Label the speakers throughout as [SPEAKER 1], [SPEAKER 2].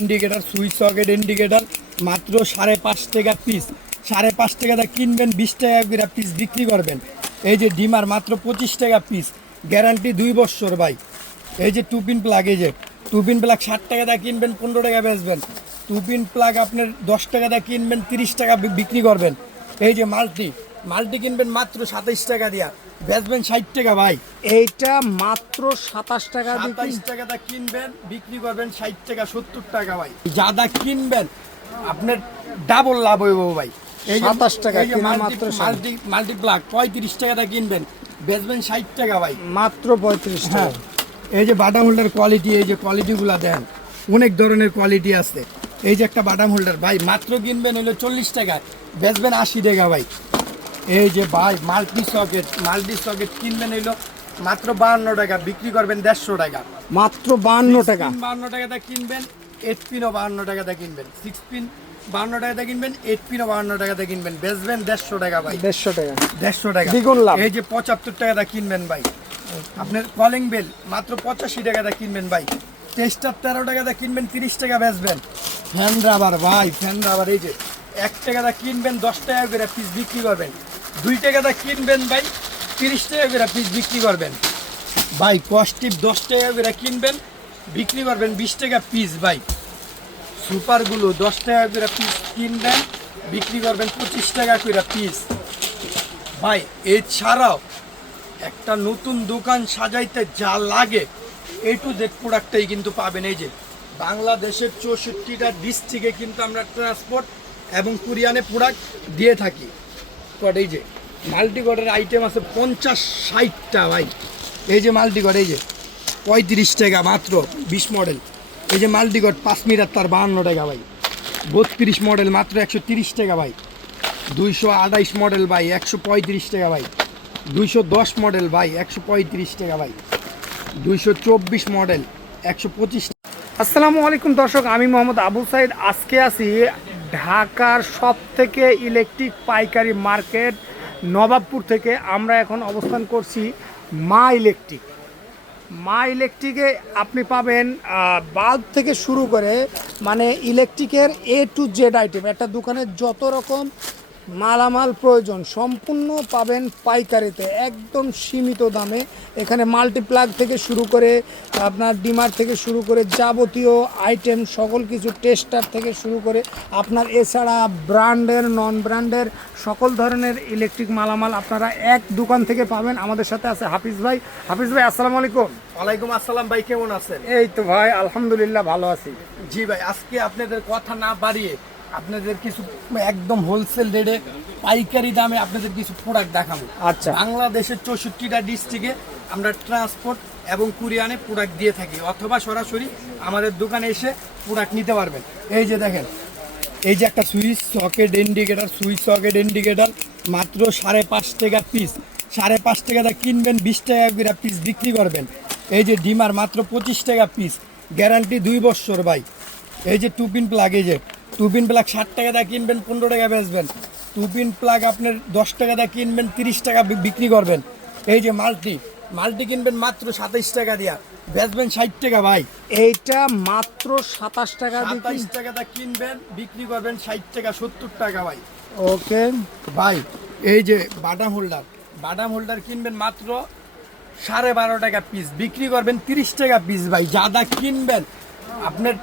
[SPEAKER 1] Indicator switch socket indicator মাত্র সাড়ে পাঁচ টাকা পিস সাড়ে পাঁচ টাকাটা কিনবেন, বিশ টাকা করে পিস বিক্রি করবেন। এই যে ডিমার, মাত্র পঁচিশ টাকা পিস গ্যারান্টি দুই বছর ভাই। এই যে টুপিন প্লাগ এই যে। টুপিন প্লাগ ষাট টাকা দা কিনবেন, পনেরো টাকা বেচবেন। টুপিন প্লাগ আপনার দশ টাকা দা কিনবেন, তিরিশ টাকা বিক্রি করবেন। এই যে মাল্টি মাল্টি কিনবেন মাত্র সাতাইশ টাকা দিয়া। বেচবেন ষাট টাকা ভাই।
[SPEAKER 2] এইটা মাত্র সাতাশ টাকা দিয়ে
[SPEAKER 1] সাতাইশ টাকাটা কিনবেন বিক্রি করবেন ষাট টাকা সত্তর টাকা ভাই। যাদা কিনবেন আপনার ডাবল লাভ হইব ভাই।
[SPEAKER 2] 27 টাকা, মাত্র
[SPEAKER 1] মাল্টি মাল্টি প্লাগ পঁয়ত্রিশ টাকাটা কিনবেন। বেচবেন ষাট টাকা ভাই।
[SPEAKER 2] মাত্র পঁয়ত্রিশ
[SPEAKER 1] হ্যাঁ।
[SPEAKER 2] টাকা
[SPEAKER 1] এই যে বাটাম হোল্ডার কোয়ালিটি এই যে কোয়ালিটিগুলো দেন অনেক ধরনের কোয়ালিটি আছে। এই যে একটা বাটাম হোল্ডার ভাই মাত্র কিনবেন হলো চল্লিশ টাকা। বেচবেন আশি টাকা ভাই। এই যে ভাই মাল্টি সকেট মাল্টি সকেট কিনবেন হইল মাত্র বাহান্ন টাকা বিক্রি করবেন দেড়শো টাকা।
[SPEAKER 2] মাত্র বান্ন টাকা।
[SPEAKER 1] বাহান্ন টাকাতে কিনবেন এইট পিনও বাহান্ন টাকাতে কিনবেন। সিক্স পিন বাহান্ন টাকাতে কিনবেন এইট পিনও বাহান্ন টাকাতে কিনবেন। বেচবেন দেড়শো টাকা ভাই।
[SPEAKER 2] দেড়শো টাকা।
[SPEAKER 1] দেড়শো টাকা।
[SPEAKER 2] দ্বিগুণ লাভ।
[SPEAKER 1] এই যে পঁচাত্তর টাকা টাকাটা কিনবেন ভাই। আপনার কলিং বেল মাত্র পঁচাশি টাকাটা কিনবেন ভাই। টেস্টার তেরো টাকাটা কিনবেন তিরিশ টাকা বেচবেন। ফ্যান রাবার ভাই ফ্যান রাবার এই যে এক টাকাটা কিনবেন দশ টাকা করে পিস বিক্রি করবেন। দুই টাকাটা কিনবেন ভাই, তিরিশ টাকা করে পিস বিক্রি করবেন। ভাই কস্টিপ দশ টাকা করে কিনবেন, বিক্রি করবেন বিশ টাকা পিস ভাই। সুপারগুলো দশ টাকা করে পিস কিনবেন, বিক্রি করবেন পঁচিশ টাকা করে পিস ভাই এছাড়াও একটা নতুন দোকান সাজাইতে যা লাগে এ টু জেড প্রোডাক্টটাই কিন্তু পাবেন। এই যে বাংলাদেশের চৌষট্টিটা ডিস্ট্রিক্টে কিন্তু আমরা ট্রান্সপোর্ট এবং কুরিয়ানে প্রোডাক্ট দিয়ে থাকি। কট এই যে মাল্টিকটের আইটেম আছে পঞ্চাশ ষাটটা ভাই। এই যে মাল্টিকট এই যে পঁয়ত্রিশ টাকা মাত্র বিশ মডেল এই যে মাল্টিকট পাঁচ মিটার তার বাহান্ন টাকা ভাই। বত্রিশ মডেল মাত্র একশো তিরিশ টাকা ভাই। দুইশো আঠাইশ মডেল ভাই, একশো পঁয়ত্রিশ টাকা ভাই। দুইশো দশ মডেল ভাই, একশো পঁয়ত্রিশ টাকা ভাই। দুইশো চব্বিশ মডেল একশো পঁচিশ
[SPEAKER 2] আসসালামু আলাইকুম দর্শক, আমি মোহাম্মদ আবু সাইদ। আজকে আছি ঢাকার সব থেকে ইলেকট্রিক পাইকারি মার্কেট নবাবপুর থেকে আমরা এখন অবস্থান করছি মা ইলেকট্রিক মা ইলেকট্রিকে আপনি পাবেন বাল্ব থেকে শুরু করে মানে ইলেকট্রিকের এ টু জেড আইটেম একটা দোকানের যত রকম মালামাল প্রয়োজন। সম্পূর্ণ পাবেন পাইকারিতে একদম সীমিত দামে। এখানে মাল্টিপ্লাগ থেকে শুরু করে আপনার ডিমার থেকে শুরু করে যাবতীয় আইটেম সকল কিছু টেস্টার থেকে শুরু করে আপনার এছাড়া ব্র্যান্ডের নন ব্র্যান্ডের সকল ধরনের ইলেকট্রিক মালামাল আপনারা এক দোকান থেকে পাবেন। আমাদের সাথে আছে হাফিজ ভাই। হাফিজ ভাই আসসালামু আলাইকুম।
[SPEAKER 1] ওয়ালাইকুম আসসালাম ভাই কেমন আছেন?
[SPEAKER 2] এই তো ভাই আলহামদুলিল্লাহ ভালো আছি।
[SPEAKER 1] জি ভাই আজকে আপনাদের কথা না বাড়িয়ে আপনাদের কিছু একদম হোলসেল রেটে পাইকারি দামে আপনাদের কিছু প্রোডাক্ট দেখাবো।
[SPEAKER 2] আচ্ছা।
[SPEAKER 1] বাংলাদেশের চৌষট্টিটা ডিস্ট্রিক্টে আমরা ট্রান্সপোর্ট এবং কুরিয়ানে প্রোডাক্ট দিয়ে থাকি অথবা সরাসরি আমাদের দোকানে এসে প্রোডাক্ট নিতে পারবেন। এই যে দেখেন এই যে একটা switch socket indicator switch socket indicator মাত্র সাড়ে পাঁচ টাকা পিস সাড়ে পাঁচ টাকাটা কিনবেন বিশ টাকা করে পিস বিক্রি করবেন। এই যে ডিমার মাত্র পঁচিশ টাকা পিস গ্যারান্টি দুই বছর ভাই। এই যে টুপিন প্লাগ এই যে টুপিন প্লাগ ষাট টাকা দা কিনবেন পনেরো টাকা বেচবেন। টুপিন প্লাগ আপনার দশ টাকা দা কিনবেন তিরিশ টাকা বিক্রি করবেন। এই যে মাল্টি মাল্টি কিনবেন মাত্র সাতাইশ টাকা দিয়া। বেচবেন ষাট টাকা ভাই।
[SPEAKER 2] এইটা মাত্র সাতাশ টাকা দিয়ে
[SPEAKER 1] সাতাইশ টাকা দা কিনবেন বিক্রি করবেন ষাট টাকা সত্তর টাকা ভাই।
[SPEAKER 2] ওকে।
[SPEAKER 1] ভাই এই যে বাদাম হোল্ডার বাদাম হোল্ডার কিনবেন মাত্র সাড়ে বারো টাকা পিস বিক্রি করবেন তিরিশ টাকা পিস ভাই। যাদা কিনবেন আপনার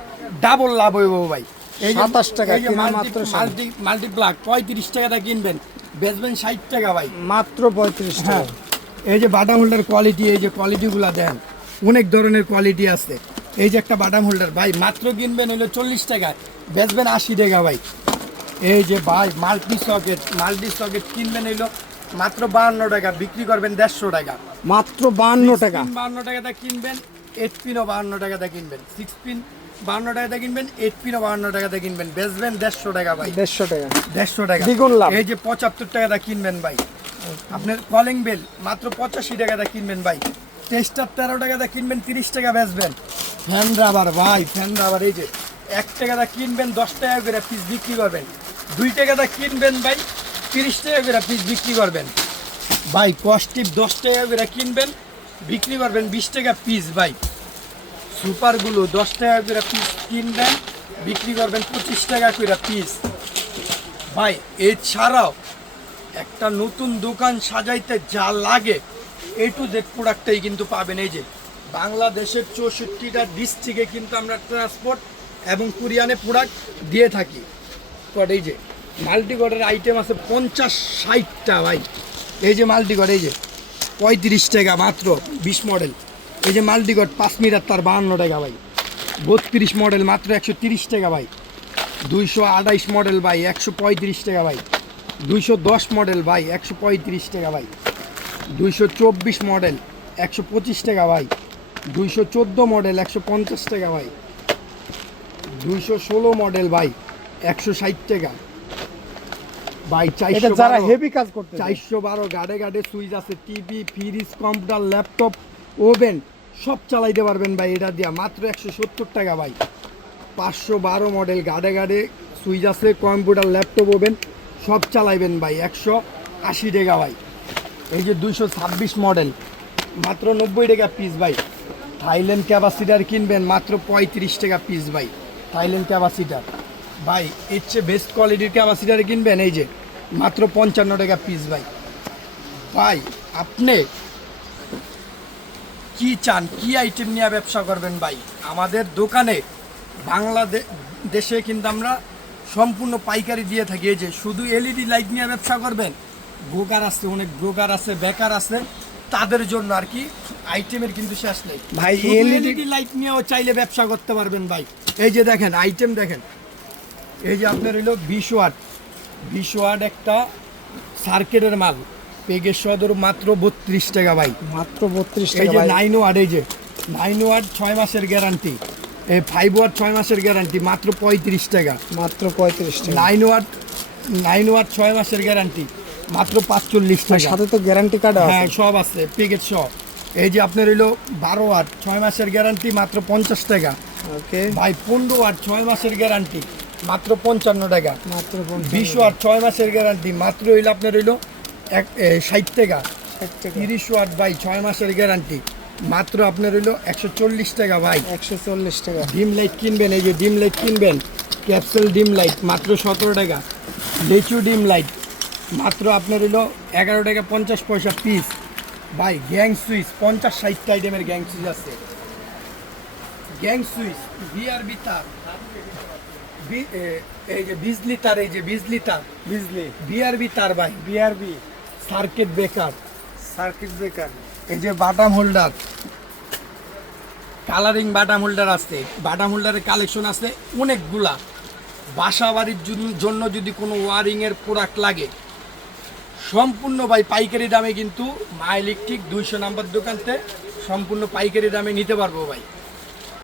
[SPEAKER 1] ডাবল লাভ হইব ভাই।
[SPEAKER 2] 27 টাকা, কিনা মাত্র।
[SPEAKER 1] মাল্টি মাল্টি পঁয়ত্রিশ টাকাটা কিনবেন। বেচবেন ষাট টাকা ভাই।
[SPEAKER 2] মাত্র পঁয়ত্রিশ
[SPEAKER 1] হ্যাঁ।
[SPEAKER 2] টাকা
[SPEAKER 1] এই যে হোল্ডার কোয়ালিটি এই যে কোয়ালিটিগুলো দেন অনেক ধরনের কোয়ালিটি আছে। এই যে একটা বাদাম হোল্ডার ভাই মাত্র কিনবেন হলো চল্লিশ টাকা বেচবেন আশি টাকা ভাই। এই যে ভাই মাল্টি সকেট মাল্টি সকেট কিনবেন হইল মাত্র বাহান্ন টাকা বিক্রি করবেন দেড়শো টাকা।
[SPEAKER 2] মাত্র বান্ন টাকা।
[SPEAKER 1] বাহান্ন টাকাটা কিনবেন এইট পিনও বাহান্ন টাকাটা কিনবেন। সিক্স পিন বাহান্ন টাকাটা কিনবেন এইট পিনও বাহান্ন টাকাটা কিনবেন। বেচবেন দেড়শো টাকা ভাই।
[SPEAKER 2] দেড়শো টাকা।
[SPEAKER 1] দেড়শো টাকা।
[SPEAKER 2] দ্বিগুণ লাভ।
[SPEAKER 1] এই যে পঁচাত্তর টাকাটা কিনবেন ভাই। আপনার কলিং বেল মাত্র পঁচাশি টাকাটা কিনবেন ভাই। টেস্টার তেরো টাকাটা কিনবেন তিরিশ টাকা বেচবেন। ফ্যান রাবার ভাই ফ্যান রাবার এই যে এক টাকাটা কিনবেন দশ টাকা করে পিস বিক্রি করবেন। দুই টাকাটা কিনবেন ভাই তিরিশ টাকা করে পিস বিক্রি করবেন। ভাই কস্টিপ দশ টাকা করে কিনবেন বিক্রি করবেন বিশ টাকা পিস ভাই। সুপারগুলো দশ টাকা করে পিস কিনবেন, বিক্রি করবেন পঁচিশ টাকা করে পিস ভাই, এছাড়াও একটা নতুন দোকান সাজাইতে যা লাগে এ টু জেড প্রোডাক্টটাই কিন্তু পাবেন। এই যে, বাংলাদেশের চৌষট্টিটা ডিস্ট্রিক্টে কিন্তু আমরা ট্রান্সপোর্ট এবং কুরিয়ানে প্রোডাক্ট দিয়ে থাকি। কট এই যে মাল্টিকটের আইটেম আছে পঞ্চাশ ষাটটা ভাই। এই যে মাল্টিকট এই যে, পঁয়ত্রিশ টাকা মাত্র, বিশ মডেল এই যে মাল্টিকট পাঁচ মিটার তার বাহান্ন টাকা ভাই। বত্রিশ মডেল মাত্র একশো তিরিশ টাকা ভাই। দুইশো আঠাইশ মডেল ভাই একশো পঁয়ত্রিশ টাকা ভাই। দুইশো দশ মডেল ভাই একশো পঁয়ত্রিশ টাকা ভাই। দুইশো চব্বিশ মডেল একশো পঁচিশ টাকা ভাই। দুইশো চোদ্দ মডেল একশো পঞ্চাশ টাকা ভাই। দুইশো ষোলো মডেল ভাই একশো ষাট টাকা। ভাই চারশো
[SPEAKER 2] যারা
[SPEAKER 1] বারো
[SPEAKER 2] হেভি কাজ করতে
[SPEAKER 1] চারশো বারো গাড়ে গাড়ে সুইচ আছে TV fridge computer laptop. Oven সব চালাইতে পারবেন ভাই, এটা দিয়া। মাত্র একশো সত্তর টাকা ভাই। পাঁচশো বারো মডেল গাড়ে গাড়ে সুইচ আছে, কম্পিউটার, ল্যাপটপ, ওভেন, সব চালাইবেন ভাই, একশো আশি টাকা ভাই। এই যে দুইশো ছাব্বিশ মডেল মাত্র নব্বই টাকা পিস ভাই। থাইল্যান্ড ক্যাপাসিটার কিনবেন, মাত্র পঁয়ত্রিশ টাকা পিস ভাই থাইল্যান্ড ক্যাপাসিটার ভাই, এর চেয়ে বেস্ট কোয়ালিটির ক্যাপাসিটার কিনবেন, এই যে, মাত্র পঞ্চান্ন টাকা পিস ভাই। ভাই, আপনি কি চান? কি আইটেম নিয়ে ব্যবসা করবেন ভাই? আমাদের দোকানে বাংলাদেশ দেশে কিন্তু আমরা সম্পূর্ণ পাইকারি দিয়ে থাকি। এই যে শুধু এলইডি লাইট নিয়ে ব্যবসা করবেন ব্রোকার আছে অনেক ব্রোকার আছে বেকার আছে তাদের জন্য আর কি আইটেমের কিন্তু শেষ নেই।
[SPEAKER 2] ভাই,
[SPEAKER 1] এলইডি লাইট নিয়েও চাইলে ব্যবসা করতে পারবেন ভাই। এই যে দেখেন আইটেম দেখেন। এই যে আপনার হইল বিশ ওয়াট বিশ ওয়াট একটা সার্কেটের মাল। পেগের সদর মাত্র বত্রিশ টাকা ভাই।
[SPEAKER 2] মাত্র বত্রিশ
[SPEAKER 1] এই
[SPEAKER 2] টাকা
[SPEAKER 1] যে নাইন ওয়াট এই যে নাইন ওয়াট ছয় মাসের গ্যারান্টি এই ফাইভ ওয়াট ছয় মাসের গ্যারান্টি মাত্র পঁয়ত্রিশ টাকা।
[SPEAKER 2] মাত্র পঁয়ত্রিশ টাকা।
[SPEAKER 1] নাইন ওয়াট নাইন ওয়াট ছয় মাসের গ্যারান্টি মাত্র পাঁচচল্লিশ টাকা।
[SPEAKER 2] সাথে তো গ্যারান্টি কার্ড
[SPEAKER 1] হ্যাঁ সব আছে প্যাকেট সব। এই যে আপনার হইল বারো ওয়াট ছয় মাসের গ্যারান্টি মাত্র পঞ্চাশ টাকা।
[SPEAKER 2] ওকে
[SPEAKER 1] ভাই পনেরো ওয়াট ছয় মাসের গ্যারান্টি মাত্র পঞ্চান্ন টাকা।
[SPEAKER 2] মাত্র
[SPEAKER 1] বিশ ওয়াট ছয় মাসের গ্যারান্টি মাত্র হইল আপনার হইল এক ষাট টাকা। তিরিশ ওয়াট ভাই ছয় মাসের গ্যারান্টি। মাত্র আপনার হইল একশো চল্লিশ টাকা ভাই।
[SPEAKER 2] একশো চল্লিশ টাকা।
[SPEAKER 1] ডিম লাইট কিনবেন এই যে ডিম লাইট কিনবেন ক্যাপসুল ডিম লাইট মাত্র সতেরো টাকা। লিচু ডিম লাইট মাত্র আপনার হইল এগারো টাকা পঞ্চাশ পয়সা পিস ভাই গ্যাং সুইচ পঞ্চাশ ষাটটা আইটেমের গ্যাং সুইচ আছে। গ্যাং সুইচ বিআরবি তার এই যে বিজলি তার এই যে বিজলি তার
[SPEAKER 2] বিজলি
[SPEAKER 1] বিআরবি তার ভাই।
[SPEAKER 2] BRB
[SPEAKER 1] circuit breaker.
[SPEAKER 2] Circuit breaker.
[SPEAKER 1] এই যে বাটাম হোল্ডার। কালারিং বাটাম হোল্ডার আছে। বাটাম হোল্ডারের কালেকশন আছে অনেকগুলা। বাসা বাড়ির জন্য যদি কোনো ওয়ারিংয়ের প্রোডাক্ট লাগে। সম্পূর্ণ ভাই পাইকারি দামে কিন্তু মা ইলেকট্রিক দুইশো নাম্বার দোকানতে সম্পূর্ণ পাইকারি দামে নিতে পারব ভাই।